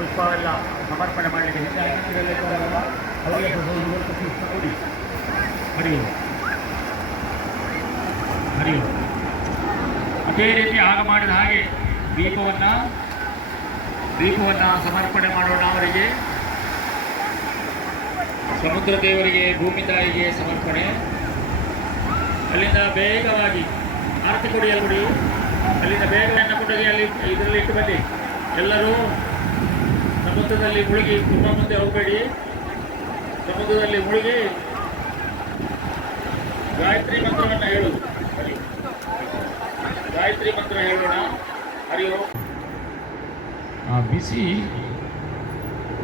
ಪುಷ್ಪವೆಲ್ಲ ಸಮರ್ಪಣೆ ಮಾಡಲಿಕ್ಕೆ ಹೆಚ್ಚಾಗಿ ಅವರಿಗೆ ಕೊಡಿ. ಹರಿ ಅದೇ ರೀತಿ ಆಗ ಮಾಡಿದ ಹಾಗೆ ದೀಪವನ್ನು ದೀಪವನ್ನು ಸಮರ್ಪಣೆ ಮಾಡೋಣ ಅವರಿಗೆ. ಸಮುದ್ರ ದೇವರಿಗೆ, ಭೂಮಿ ತಾಯಿಗೆ ಸಮರ್ಪಣೆ. ಅಲ್ಲಿಂದ ಬೇಗವಾಗಿ ಆರತಿ ಕೊಡಿಯಲ್ಲಿ ಕೊಡಿ. ಅಲ್ಲಿಂದ ಬೇಗ ಎಣ್ಣೆ ಕೊಟ್ಟೋಗಿ ಅಲ್ಲಿ ಇದರಲ್ಲಿ ಇಟ್ಟು ಬನ್ನಿ. ಎಲ್ಲರೂ ಸಮುದ್ರದಲ್ಲಿ ಮುಳುಗಿ, ತುಂಬ ಮುಂದೆ ಹೋಗಬೇಡಿ. ಸಮುದ್ರದಲ್ಲಿ ಮುಳುಗಿ. ಗಾಯತ್ರಿ ಮಂತ್ರವನ್ನು ಹೇಳು. ಗಾಯತ್ರಿ ಮಂತ್ರ ಹೇಳೋಣ. ಹರಿ ಓಂ. ಆ ಬಿಸಿ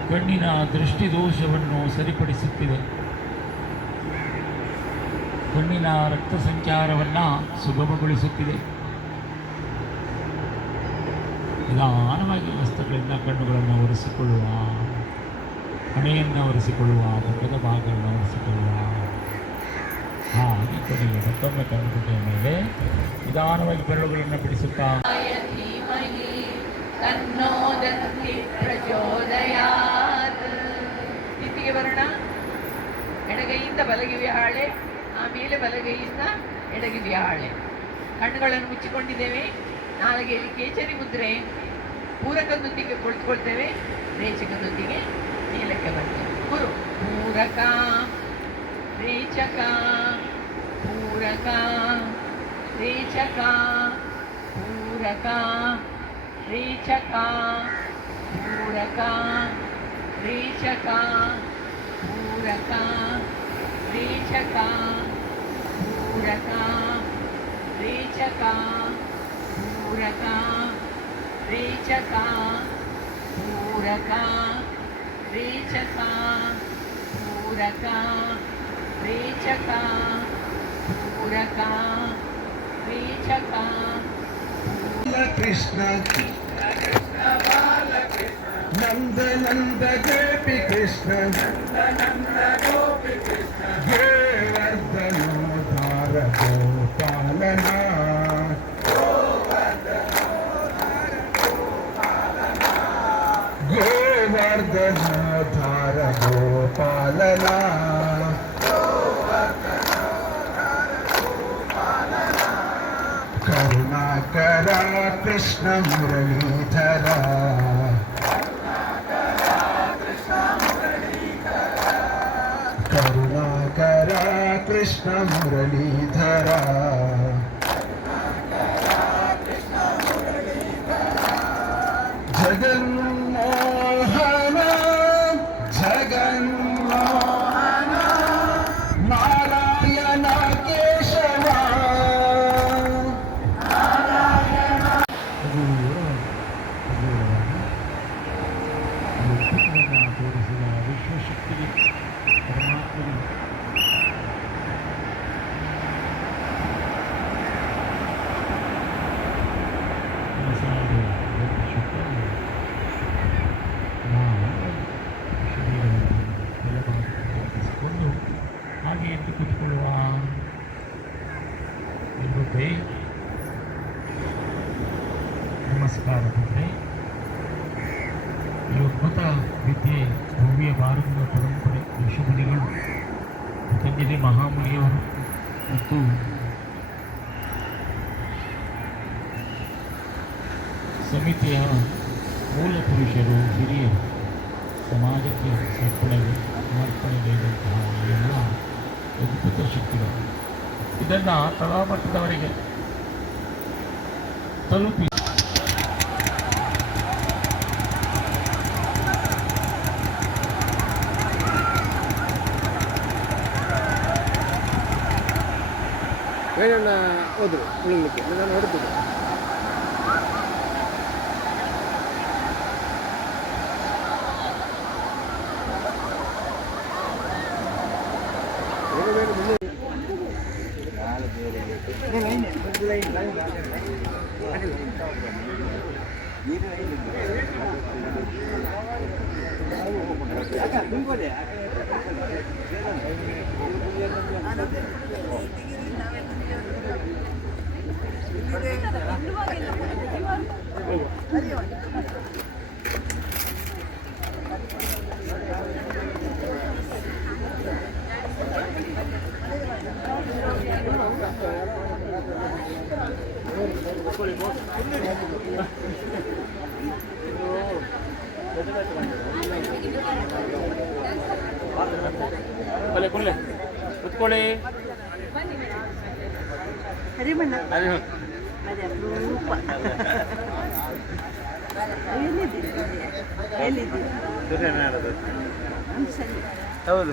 ಕಣ್ಣಿನ ದೃಷ್ಟಿದೋಷವನ್ನು ಸರಿಪಡಿಸುತ್ತಿದೆ. ಕಣ್ಣಿನ ರಕ್ತ ಸಂಚಾರವನ್ನು ಸುಗಮಗೊಳಿಸುತ್ತಿದೆ. ನಿಧಾನವಾಗಿ ವಸ್ತುಗಳಿಂದ ಕಣ್ಣುಗಳನ್ನು ಒರೆಸಿಕೊಳ್ಳುವ ಹಣೆಯನ್ನು ಒರೆಸಿಕೊಳ್ಳುವ, ಮುಖದ ಭಾಗಗಳನ್ನು ಒರೆಸಿಕೊಳ್ಳುವ. ಹಾಗೆ ಕೊನೆಗೆ ಮತ್ತೊಮ್ಮೆ ಕಣ್ಣುಗುಡ್ಡೆಯ ಮೇಲೆ ನಿಧಾನವಾಗಿ ಬೆರಳುಗಳನ್ನು ಬಿಡಿಸುತ್ತಾ. ಇತ್ತಿಗೆ ಬರೋಣ. ಎಡಗೈಯಿಂದ ಬಲಗಿವಿ ಹಾಳೆ ಆಮೇಲೆ ಬಲಗೈಯಿಂದ ಎಡಗಿವೆ ಹಾಳೆ. ಕಣ್ಣುಗಳನ್ನು ಮುಚ್ಚಿಕೊಂಡಿದ್ದೇವೆ. ನಾಲಿಗೆಯಲ್ಲಿ ಕೇಚರಿ ಮುದ್ರೆ ಪೂರಕದೊಂದಿಗೆ ಕುಳಿತುಕೊಳ್ತೇವೆ ರೇಚಕದೊಂದಿಗೆ ಮೇಲಕ್ಕೆ ಬರ್ತೇವೆ. ಗುರು, ಪೂರಕ, ರೇಚಕ ಪೂರಕ ರೇಚಕ ಪೂರಕ ರೇಚಕ ಪೂರಕ ರೇಚಕ ಪೂರಕ ರೇಚಕ ಪೂರಕ, ರೇಚಕ. पूरका रेचका पूरका रेचका पूरका रेचका पूरका रेचका कृष्ण नंद नंद गोपी कृष्ण नंद नंद गोपी कृष्ण गोवर्धन धार गोपालना गर्दन धार गोपालना करुणाकर कृष्ण करुणा करा कृष्ण मुरलीधरा। ವಿದ್ಯೆ ಭವ್ಯ ಭಾರತದ ಪರಂಪರೆ, ಋಷಿಮುನಿಗಳು ಪತಂಜಲಿ ಮಹಾಮುನಿಯವರು ಮತ್ತು ಸಮಿತಿಯ ಮೂಲ ಪುರುಷರು, ಹಿರಿಯರು ಸಮಾಜಕ್ಕೆ ಸಮರ್ಪಣೆ ಸಮರ್ಪಣೆಗೈದಂತಹ ಎಲ್ಲ ಅದ್ಭುತ ಶಕ್ತಿಗಳು. ಇದನ್ನು ತಳಮಟ್ಟದವರೆಗೆ ತಲುಪಿ ವೇಣಣ್ಣ ಹೋದ್ರು ಉಳಿಲಿಕ್ಕೆ ನಾನು ಹೊರಟಿದ್ದೆ ಬೇಗ ಬೇಗ ಮುಂದೆ ಬಲೆ ಕೊಡ್ಲೆ ಕುತ್ಕೊಳ್ಳಿ ಹರಿಮಣ್ಣ ಅದು ಅದೇ ಅಪರೂಪ ಎಲ್ಲಿದ್ದೀರಿ ಎಲ್ಲಿದ್ದೀರಿ ಹೌದು.